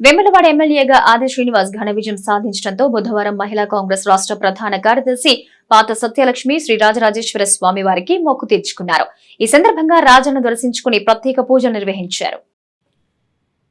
వెమ్మలవాడ ఎమ్మెల్యేగా ఆది శ్రీనివాస్ ఘన విజయం సాధించడంతో బుధవారం మహిళా కాంగ్రెస్ రాష్ట్ర ప్రధాన కార్యదర్శి పాత సత్యలక్ష్మి శ్రీ రాజరాజేశ్వర స్వామి వారికి మొక్కు తీర్చుకున్నారు. ఈ సందర్భంగా రాజాను దర్శించుకుని ప్రత్యేక పూజలు నిర్వహించారు.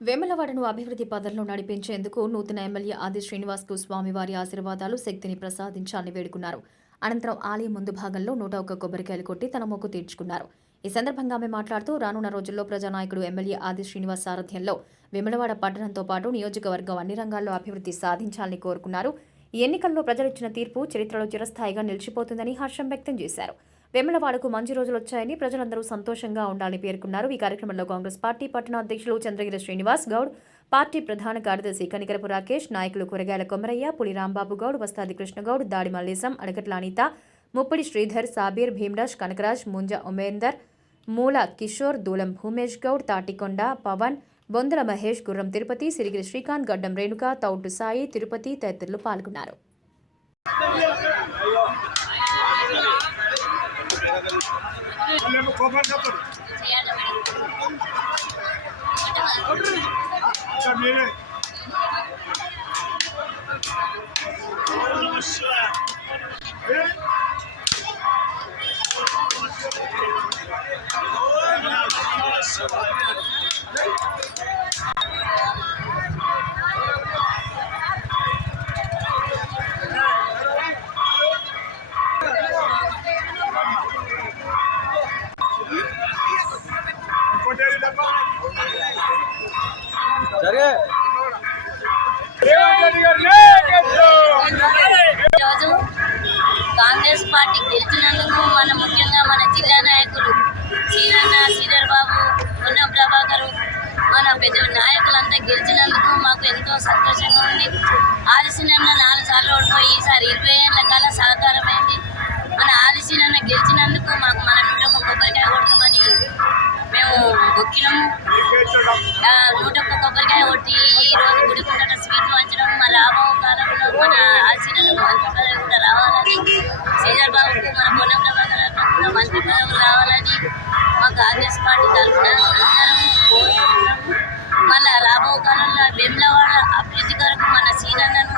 వేములవాడను అభివృద్ధి పదంలో నడిపించేందుకు నూతన ఎమ్మెల్యే ఆది శ్రీనివాస్కు స్వామివారి ఆశీర్వాదాలు శక్తిని ప్రసాదించాలని వేడుకున్నారు. అనంతరం ఆలయం ముందు భాగంలో నూట ఒక్క కొబ్బరికాయలు కొట్టి తన మొక్కు తీర్చుకున్నారు. ఈ సందర్భంగా ఆమె మాట్లాడుతూ రానున్న రోజుల్లో ప్రజానాయకుడు ఎమ్మెల్యే ఆది శ్రీనివాస్ సారథ్యంలో విమలవాడ పట్టణంతో పాటు నియోజకవర్గం అన్ని రంగాల్లో అభివృద్ధి సాధించాలని కోరుకున్నారు. ఈ ఎన్నికల్లో ప్రజలిచ్చిన తీర్పు చరిత్రలో చిరస్థాయిగా నిలిచిపోతుందని హర్షం వ్యక్తం చేశారు. వెమ్మలవాడకు మంచి రోజులు వచ్చాయని ప్రజలందరూ సంతోషంగా ఉండాలని పేర్కొన్నారు. ఈ కార్యక్రమంలో కాంగ్రెస్ పార్టీ పట్టణ అధ్యక్షులు చంద్రగిరి శ్రీనివాస్ గౌడ్ పార్టీ ప్రధాన కార్యదర్శి కనికరపు రాకేష్ నాయకులు కూరగాయల కొమరయ్య పులి రాంబాబు గౌడ్ వస్తాది కృష్ణగౌడ్ దాడి మల్లేశం అడగట్ల అనిత ముప్పడి శ్రీధర్ సాబీర్ భీమరాజ్ కనకరాజ్ ముంజ ఉమేందర్ మూల కిషోర్ దూలం భూమేష్ గౌడ్ తాటికొండ పవన్ బొందల మహేష్ గుర్రం తిరుపతి సిరిగిరి శ్రీకాంత్ గడ్డం రేణుక తౌటు సాయి తిరుపతి తదితరులు పాల్గొన్నారు Yeah. ఈరోజు కాంగ్రెస్ పార్టీ గెలిచినందుకు మన ముఖ్యంగా మన జిల్లా నాయకులు శ్రీరన్న శ్రీధర్ బాబు పొన్న ప్రభాకరు మన పెద్ద నాయకులంతా గెలిచినందుకు మాకు ఎంతో సంతోషంగా ఉంది. ఆదిశీనన్న నాలుగు సార్లు ఓడిపోయి ఈసారి ఇరవై ఏళ్ళ కాల సహకారమైంది మన ఆదిశీనన్న గెలిచినందుకు మాకు మన నూట ఒక్క కొబ్బరికాయ కొడుతున్నాం కొబ్బరికాయలు మొక్కినాము ఆ, నూట ఒక్క కొబ్బరికాయ కొట్టి ఈ రోజు గుడికుంట స్వీట్ వంచడం మన రాబో కాలంలో మన ఆశీర్వాదం మంత్రి కూడా రావాలని శ్రీధర్ బాబుకు మన పొన్న ప్రభాకర్ కూడా మంత్రి పదవులు రావాలని మా కాంగ్రెస్ పార్టీ తరఫున అందరం కోరుకుంటున్నాము మళ్ళా రాబో కాలంలో వెమ్లవాడ అభివృద్ధి కొరకు మన సీనన్నను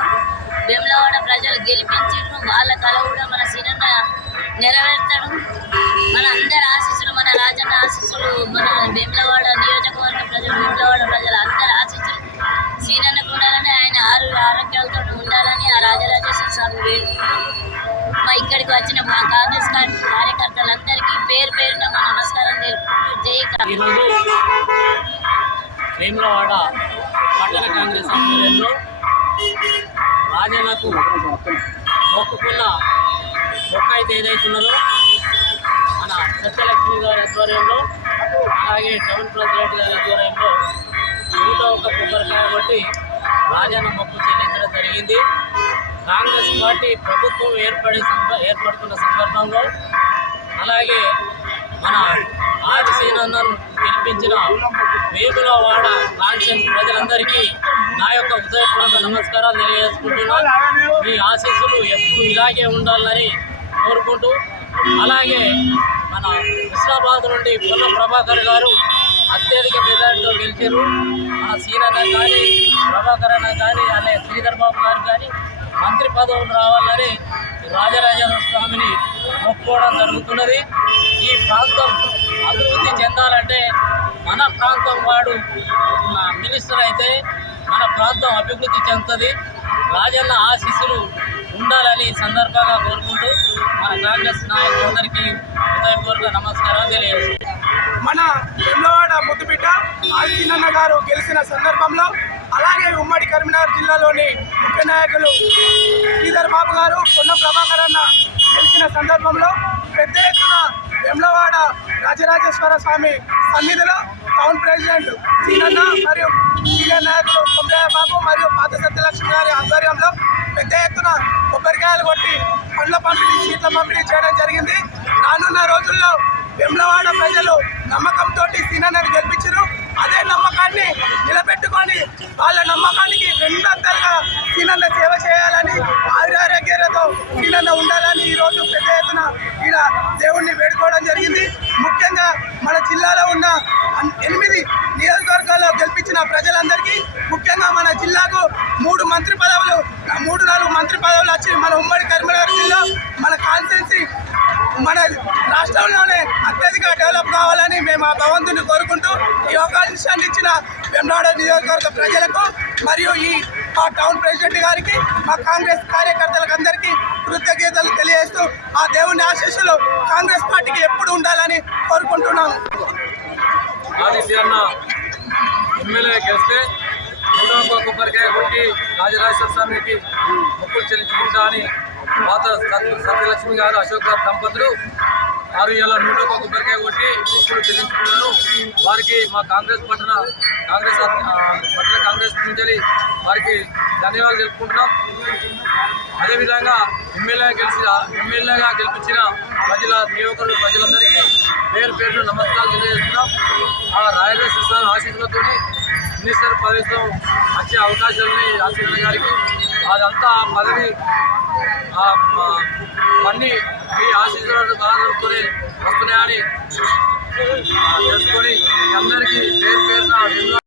వెమ్లవాడ ప్రజలు గెలిపించారు. వాళ్ళ కళ కూడా మన సీనన్న నెరవేర్తాడు. మన అందరి ఆశీస్సులు ఆశీస్సులు మన వేములవాడ నియోజకవర్గ ప్రజలు వేములవాడ ప్రజలు అందరు ఆశీస్సులు సీనన్నకు ఉండాలని ఆయన ఆరు ఆరోగ్యాలతో ఉండాలని ఆ రాజరాజేశ్వర స్వామి వేడుకుంటూ మా ఇక్కడికి వచ్చిన మా కాంగ్రెస్ పార్టీ కార్యకర్తలందరికీ పేరు పేరున మా నమస్కారం తెలుపుకుంటూ జై ఈరోజు వేములవాడ పట్టణ కాంగ్రెస్ ఆధ్వర్యంలో రాజన్నకు మొక్కుకున్న మొక్క అయితే ఏదైతున్నదో గారి ఆధ్వర్యంలో అలాగే టౌన్ ప్రెసిడెంట్ గారి ఆధ్వర్యంలో నూట ఒక కొబ్బరికాయ బట్టి రాజన్న మొక్కు చెల్లించడం జరిగింది. కాంగ్రెస్ పార్టీ ప్రభుత్వం ఏర్పడే ఏర్పడుతున్న సందర్భంలో అలాగే మన ఆదిశీనన్నను గెలిపించిన వేములవాడ కాన్షియన్స్ ప్రజలందరికీ నా యొక్క హృదయపూర్వక నమస్కారాలు తెలియజేసుకుంటున్నాను మీ ఆశీస్సులు ఎప్పుడు ఇలాగే ఉండాలని కోరుకుంటూ అలాగే మన హుస్నాబాద్ నుండి పొన్న ప్రభాకర్ గారు అత్యధిక మెజార్టీతో గెలిచారు. మన సీనన్న కానీ ప్రభాకర్ అన్న కానీ అలాగే శ్రీధర్ బాబు గారు కానీ మంత్రి పదవులు రావాలని రాజరాజేశ్వర స్వామిని మొక్కుకోవడం జరుగుతున్నది. ఈ ప్రాంతం అభివృద్ధి చెందాలంటే మన ప్రాంతం వాడు మినిస్టర్ అయితే మన ప్రాంతం అభివృద్ధి చెందుతుంది. రాజన్న ఆశీస్సులు ఉండాలని సందర్భంగా కోరుకుంటూ మన కాంగ్రెస్ నాయకులందరికీ హృదయపూర్వక నమస్కారాలు తెలియజేస్తున్నాను. మన వెమ్లవాడ ముద్దుబిడ్డ ఆదిత్యనన్న గారు గెలిచిన సందర్భంలో అలాగే ఉమ్మడి కరీంనగర్ జిల్లాలోని ముఖ్య నాయకులు శ్రీధర్ బాబు గారు పొన్న ప్రభాకర్ అన్న గెలిచిన సందర్భంలో పెద్ద ఎత్తున వెమ్లవాడ రాజరాజేశ్వర స్వామి సన్నిధిలో టౌన్ ప్రెసిడెంట్ సీనన్న మరియు సీనియర్ నాయకులు కొమ్మరయ్య బాబు మరియు పాత సత్యలక్ష్మి గారి ఆధ్వర్యంలో పెద్ద ఎత్తున కొబ్బరికాయలు కొట్టి పండ్ల పంపిణీ సీట్ల పంపిణీ చేయడం జరిగింది. రానున్న రోజుల్లో వెమ్లవాడ ప్రజలు నమ్మకంతో సీనన్నని గెలిపించారు. అదే నమ్మకాన్ని నిలబెట్టుకొని వాళ్ళ నమ్మకానికి రెండంతలుగా సీనన్న సేవ చేయాలని ఆయురారోగ్యాలతో సీనన్న ఉండాలని వచ్చి మన ఉమ్మడి కరీంనగర్ జిల్లా మన కాన్స్టెన్సీ మన రాష్ట్రంలోనే అత్యధిక డెవలప్ కావాలని మేము ఆ భగవంతుని కోరుకుంటూ ఈ అవకాశాన్ని ఇచ్చిన వెంబడ నియోజకవర్గ ప్రజలకు మరియు ఈ మా టౌన్ ప్రెసిడెంట్ గారికి మా కాంగ్రెస్ కార్యకర్తలకు అందరికీ కృతజ్ఞతలు తెలియజేస్తూ ఆ దేవుని ఆశీస్సులు కాంగ్రెస్ పార్టీకి ఎప్పుడు ఉండాలని కోరుకుంటున్నాము. ఎమ్మెల్యే గెలిస్తే మూడవ కొబ్బరికాయ కొట్టి రాజరాజేశ్వర స్వామికి మొక్కులు చెల్లించుకుంటా అని మాత సత్యలక్ష్మి గారు అశోక్ గారు దంపతులు ఆరు ఏళ్ళ నూట ఒక్క కొబ్బరికాయ కొట్టి మొక్కులు చెల్లించుకున్నారు. వారికి మా కాంగ్రెస్ పట్టణ కాంగ్రెస్ పట్టణ కాంగ్రెస్ నుంచి వారికి ధన్యవాదాలు తెలుపుకుంటున్నాం. అదేవిధంగా ఎమ్మెల్యే గెలిచిన ఎమ్మెల్యేగా గెలిపించిన ప్రజల నియోజకవర్గ ప్రజలందరికీ పేరు పేరు నమస్కారాలు తెలియజేస్తున్నాం. ఆ రాయలసీమ స్వామి మినిస్టర్ పదవితో వచ్చే అవకాశాలని రాజశేఖర గారికి అదంతా ఆ పదవి అన్నీ మీ ఆశీస్సులను బాధపడుతూనే వస్తున్నాయని తెలుసుకొని అందరికీ పేరు పేరున